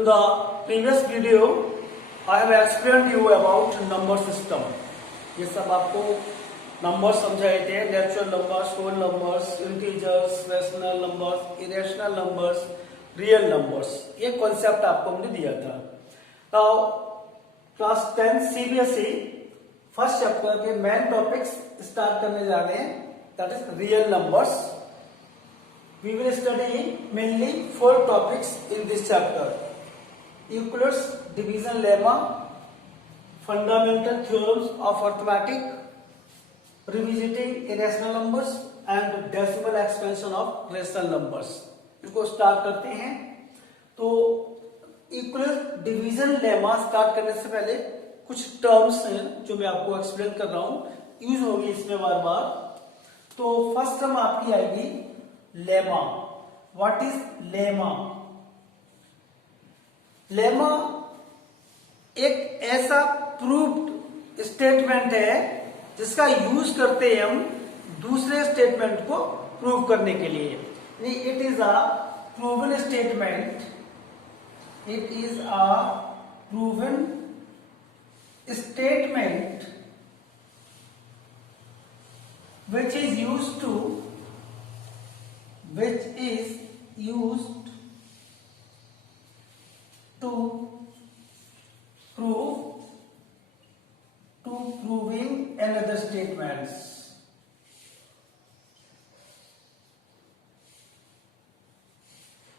In the previous video, I have explained you about number system. ये सब आपको number समझाए थे, natural numbers, whole numbers, integers, rational numbers, irrational numbers, real numbers. ये concept आपको हमने दिया था. Now, class 10 CBSE first chapter के मेन टॉपिक्स स्टार्ट करने जा रहे हैं. That is real numbers. We will study mainly 4 topics in this chapter: Euclid's division lemma, fundamental theorems of arithmetic, revisiting irrational numbers, and decimal expansion of rational numbers. इसको start करते हैं. तो Euclid division lemma start करने से पहले कुछ terms हैं जो मैं आपको एक्सप्लेन कर रहा हूं, यूज होगी इसमें बार बार. तो फर्स्ट टर्म आपकी आएगी lemma. What is lemma? Lemma एक ऐसा प्रूव्ड स्टेटमेंट है जिसका यूज करते हैं हम दूसरे स्टेटमेंट को प्रूव करने के लिए. It is a proven statement. It is a proven statement which is used to proving another statements.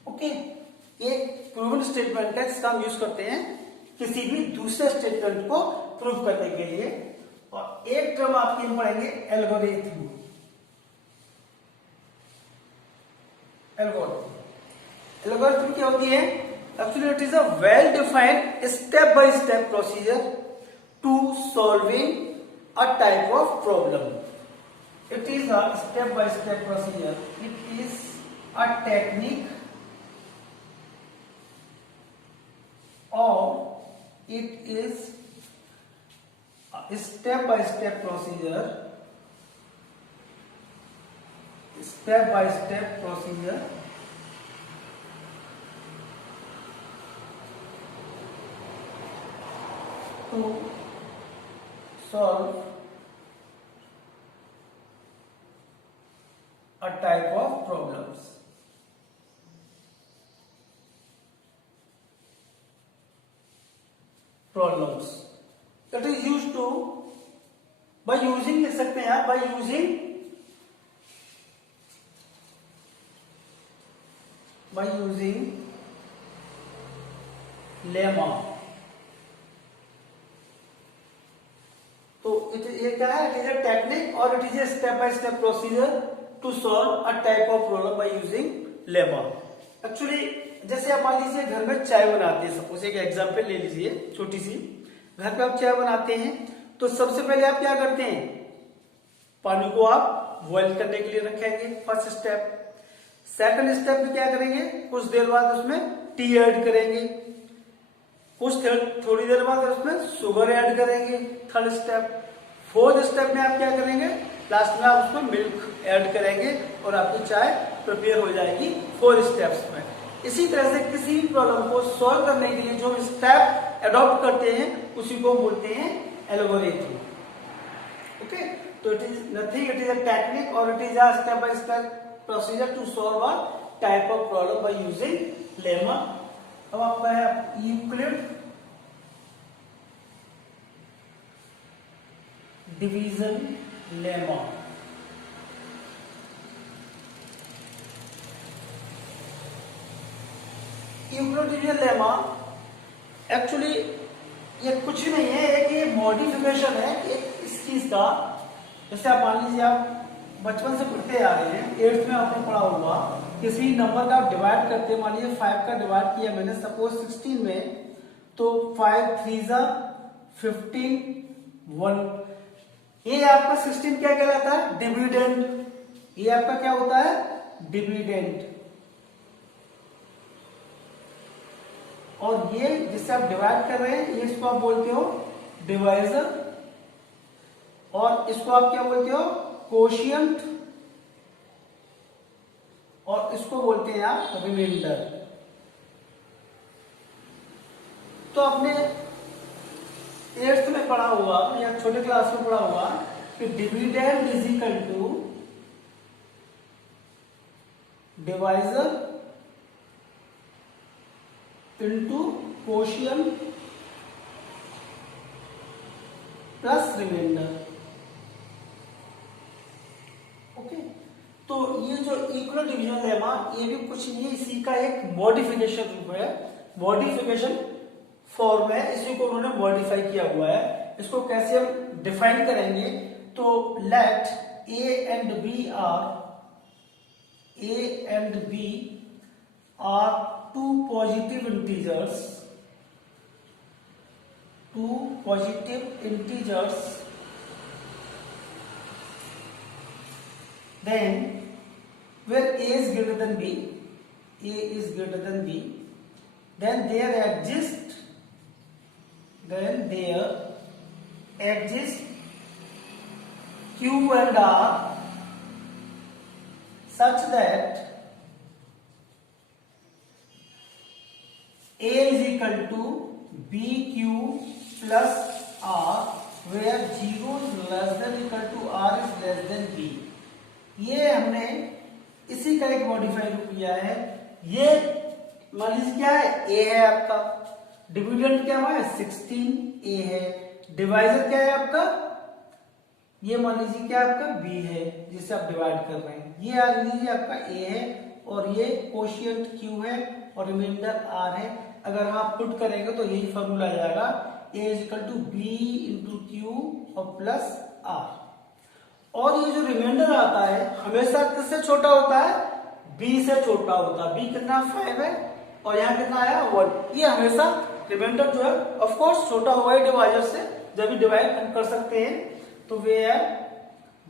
Okay, एक प्रूवन स्टेटमेंट है जिसका हम यूज करते हैं किसी भी दूसरे स्टेटमेंट को प्रूव करने के लिए. और एक टर्म आपकी हम पढ़ेंगे एल्गोरिथम. एल्गोरिथम क्या होती है? Actually it is a well defined step by step procedure to solving a type of problem. It is a step by step procedure. It is a technique और it is step by step procedure to solve a type of problems. That is used to by using, लिख सकते हैं आप, by using lemma. तो ये क्या है? It is a technique और it is a step by step procedure to solve a type of problem by using lemma. Actually जैसे आप मान लीजिए घर में चाय बनाते हैं, सपोज एक एग्जांपल ले लीजिए छोटी सी. घर पे आप चाय बनाते हैं तो सबसे पहले आप क्या करते हैं? पानी को आप बॉईल करने के लिए रखेंगे, फर्स्ट स्टेप. सेकंड स्टेप में क्या करेंगे? कुछ देर बाद उसमें टी ऐड करेंगे. थोड़ी देर बाद उसमें शुगर ऐड करेंगे, थर्ड स्टेप. फोर्थ स्टेप में आप क्या करेंगे? लास्ट में आप उसमें मिल्क ऐड करेंगे और आपकी चाय प्रिपेयर हो जाएगी 4 स्टेप्स में. इसी तरह से किसी भी प्रॉब्लम को सॉल्व करने के लिए जो स्टेप अडॉप्ट करते हैं उसी को बोलते हैं एल्गोरिथम. ओके, तो it is nothing, it is a technique और it is a step by step procedure to solve a type of problem by using lemma. अब आपका है Euclid division lemma. Euclid division lemma actually ये कुछ नहीं है, एक ये मॉडिफिकेशन है एक इस चीज का. जैसे आप मान लीजिए आप बचपन से पढ़ते आ रहे हैं, 8th में आपने पढ़ा होगा, किसी नंबर का आप डिवाइड करते हैं. मान लीजिए 5 का डिवाइड किया मैंने सपोज 16 में, तो 5 3 जा 15 1. ये आपका 16 क्या कहलाता है? डिविडेंड. ये आपका क्या होता है? डिविडेंड. और ये जिससे आप डिवाइड कर रहे हैं ये इसको आप बोलते हो डिवाइजर और इसको आप क्या बोलते हो? कोशिएंट. और इसको बोलते हैं आप रिमाइंडर. तो आपने 8th में पढ़ा हुआ या छोटे क्लास में पढ़ा हुआ कि dividend is equal to divisor into quotient plus remainder. Okay, तो ये जो इक्वल डिवीजन लेमा ये भी कुछ नहीं है, इसी का एक मॉडिफिकेशन रूप है, मॉडिफिकेशन फॉर्म है, इसी को उन्होंने मॉडिफाई किया हुआ है। इसको कैसे हम डिफाइन करेंगे, तो let A and B are two positive integers, then where a is greater than b, then there exists q and r such that a is equal to bq plus r, where 0 is less than equal to r is less than b। ये हमने इसी का एक modify किया है। ये मान लीजिए क्या है, a है आपका, डिविडेंड क्या है 16 a है, डिवाइजर क्या है आपका, ये मान लीजिए क्या आपका b है जिसे आप डिवाइड कर रहे हैं, ये आ लीजिए आपका a है और ये कोशिएंट q है और रिमाइंडर r है। अगर आप पुट करेंगे तो यही फॉर्मूला आ जाएगा, a is equal to b into Q और प्लस r। और ये जो रिमाइंडर आता है हमेशा किससे छोटा होता है, b से छोटा होता है। b कितना 5 है और यहाँ कितना आया 1। ये हमेशा रिमाइंडर जो है ऑफ कोर्स छोटा होगा डिवाइजर से, जब भी डिवाइड हम कर सकते हैं। तो where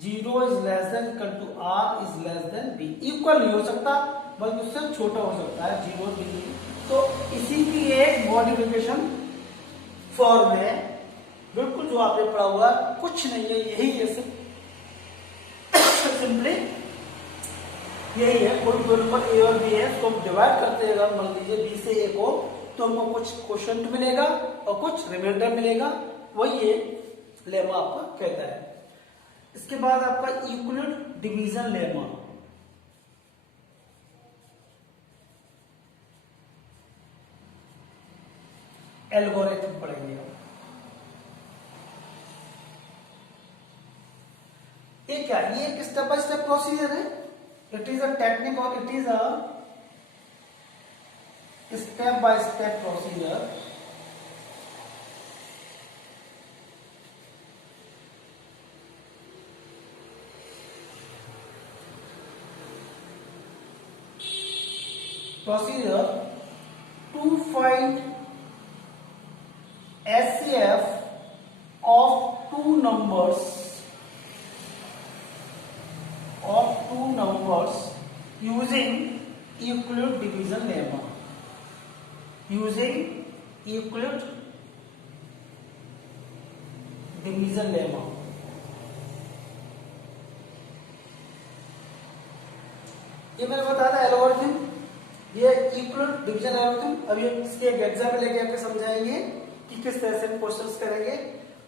0 is less than equal to r is less than b, इक्वल नहीं हो सकता बल्कि उससे छोटा हो सकता है 0 b। तो इसी की एक मॉडिफिकेशन फॉर्म है, बिल्कुल जो आपने पढ़ा हुआ कुछ नहीं है, यही है सिंपली यही है। कोई दो नंबर ए और बी है तो हम डिवाइड करते हैं, अगर मान लीजिए बी से ए को, तो हमको कुछ क्वोशिएंट मिलेगा और कुछ रिमाइंडर मिलेगा, वही ये लेमा आपका कहता है। इसके बाद आपका यूक्लिड डिवीजन लेमा, एल्गोरिथम पढ़ेंगे हम। ये क्या, ये एक स्टेप बाय स्टेप प्रोसीजर है, इट इज अ टेक्निक और it is a step by step procedure. Procedure to find SCF of two numbers using Euclid division lemma, ये मैंने बताया था एल्गोरिथम, ये यूक्लिड डिवीजन एल्गोरिथम। अभी इसके एक एग्जाम्पल लेके आपको समझाएंगे कि किस तरह से हम क्वेश्चंस करेंगे।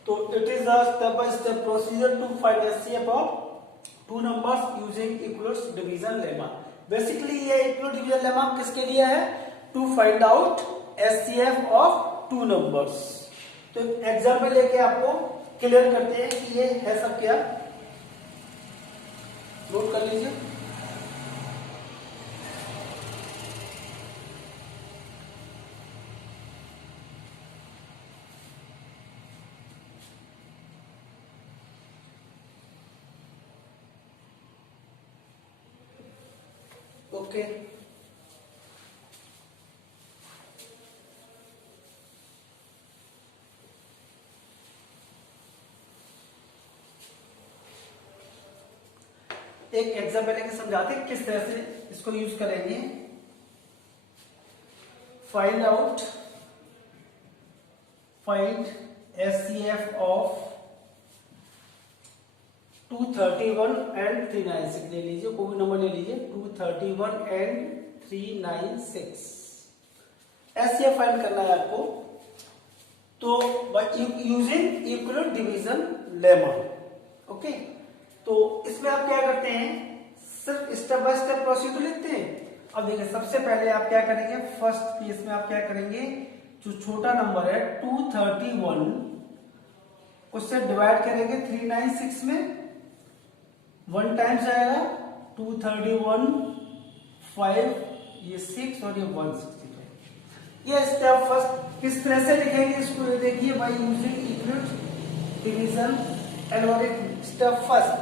तो it is a step by step procedure to find HCF of two numbers using Euclid division lemma. Basically ये यूक्लिड डिवीजन लेमा किसके लिए है, to find out HCF of two numbers. तो एग्जाम्पल लेके आपको क्लियर करते हैं कि ये है सब क्या, नोट कर लीजिए। ओके, एक एग्जाम्पल लेके समझाते हैं किस तरह से इसको यूज करेंगे। फाइंड एचसीएफ ऑफ 231 एंड 396 ले लीजिए, कोई भी नंबर ले लीजिए, 231 एंड 396 एचसीएफ फाइंड करना है आपको। तो using Euclid division lemma. Okay, तो इसमें आप क्या करते हैं, सिर्फ स्टेप बाय स्टेप प्रोसीजर लिखते हैं। अब देखिए सबसे पहले आप क्या करेंगे, फर्स्ट केस में आप क्या करेंगे, जो छोटा नंबर है 231 उससे डिवाइड करेंगे 396 में, 1 टाइम्स आएगा 231, 5 ये 6 और ये 165। ये स्टेप फर्स्ट किस तरह से लिखेंगे इसको ये देखिए by using Euclid division algorithm. Step first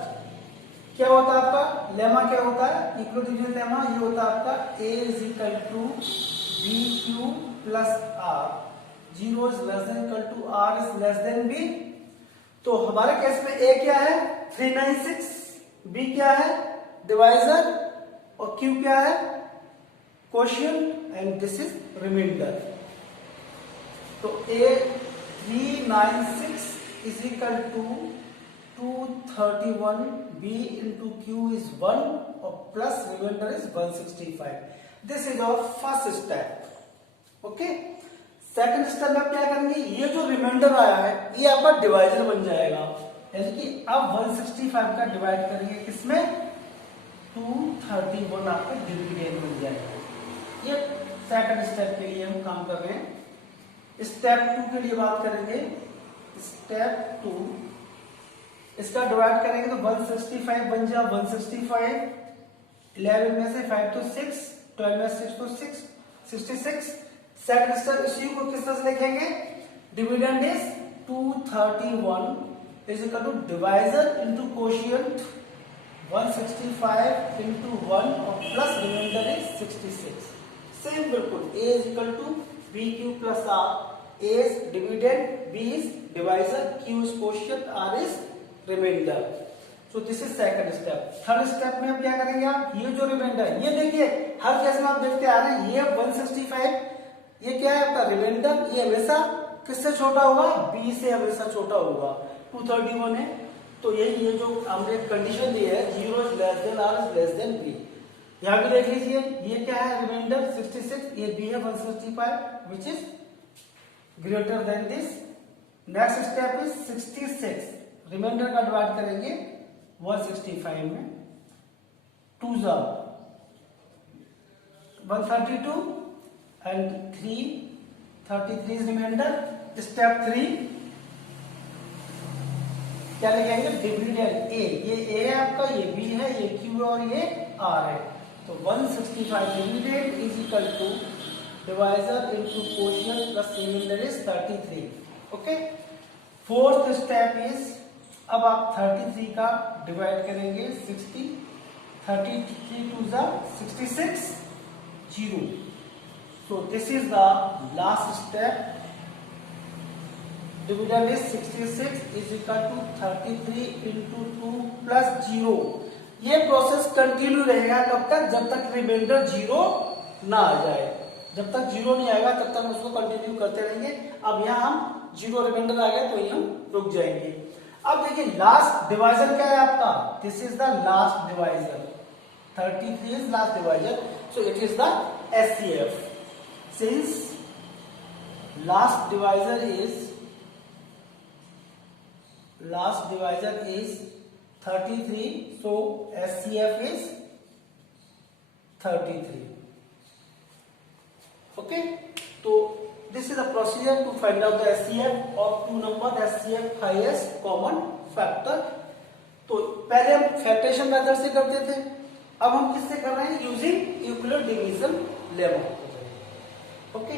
क्या होता है आपका, लेमा क्या होता है, यूक्लिड डिवीजन लेमा ये होता है आपका a is equal to B Q plus R, 0 is less than equal to r is less than b। तो हमारे केस में a क्या है 396, b क्या है डिवाइजर और q क्या है quotient and this is remainder. तो a 396 is equal to 231 b into q is 1 और plus remainder is 165। This is our first step. Okay, second step में क्या करेंगे, ये जो रिमाइंडर आया है ये आपका डिवाइजर बन जाएगा, यानी कि अब 165 का डिवाइड करेंगे किसमें 231 आपका डिविडेंड बन जाएगा। ये सेकंड स्टेप के लिए हम काम कर रहे हैं। स्टेप 2 के लिए बात करेंगे। स्टेप 2 इसका डिवाइड करेंगे तो 165 बन जाए 165, 11 में से 5 तो 6, 12 में 6 तो 6, 66। सेकंड स्टेप इसी को किस तरह से लिखेंगे, dividend is 231 is equal to divisor into quotient 165 into 1 और प्लस रिमाइंडर इज 66। सेम बिल्कुल a is equal to b q plus r, a is dividend, b is divisor, q is quotient, r is remainder. So this is second step. Third step में अब क्या करेंगे आप, ये जो reminder ये देखिए हर केस में आप देखते आ रहे हैं ये 165 ये क्या है आपका रिमाइंडर, ये हमेशा किससे छोटा होगा, b से हमेशा छोटा होगा। 231 है तो यही ये जो हमने कंडीशन दी है 0 is less then r is less than b। यहां भी देख लीजिए ये क्या है रिमाइंडर 66, ये b है 165 which is greater than this. Next step is 66, remainder का डिवाइड करेंगे 165 में, 2 जा 132 एंड 3 33 इज रिमाइंडर। स्टेप 3 क्या लिखेंगे, डिविडेंड a, ये a है आपका, ये b है, ये q है और ये r है। तो 165 dividend is equal to divisor into quotient plus remainder is 33। Okay, fourth step is अब आप 33 का डिवाइड करेंगे 60, 33 टू जा 66, 0। So this is the last step. Dividend is 66 is equal to 33 into 2 plus 0। ये प्रोसेस कंटिन्यू रहेगा तब तक जब तक रिमाइंडर 0 ना आ जाए। जब तक 0 नहीं आएगा तब तक उसको कंटिन्यू करते रहेंगे। अब यहाँ हम 0 रिमाइंडर आ गया तो यही हम रुक जाएंगे। अब देखिए लास्ट डिवाइजर क्या है आपका, this is the last divisor, 33 is last divisor, so it is the SCF। Since last divisor is 33, so SCF is 33. Okay, so this is a procedure to find out the SCF of two numbers, SCF highest common factor। तो पहले हम factorisation method से करते थे, अब हम किससे कर रहे हैं, using Euclid division lemma. Okay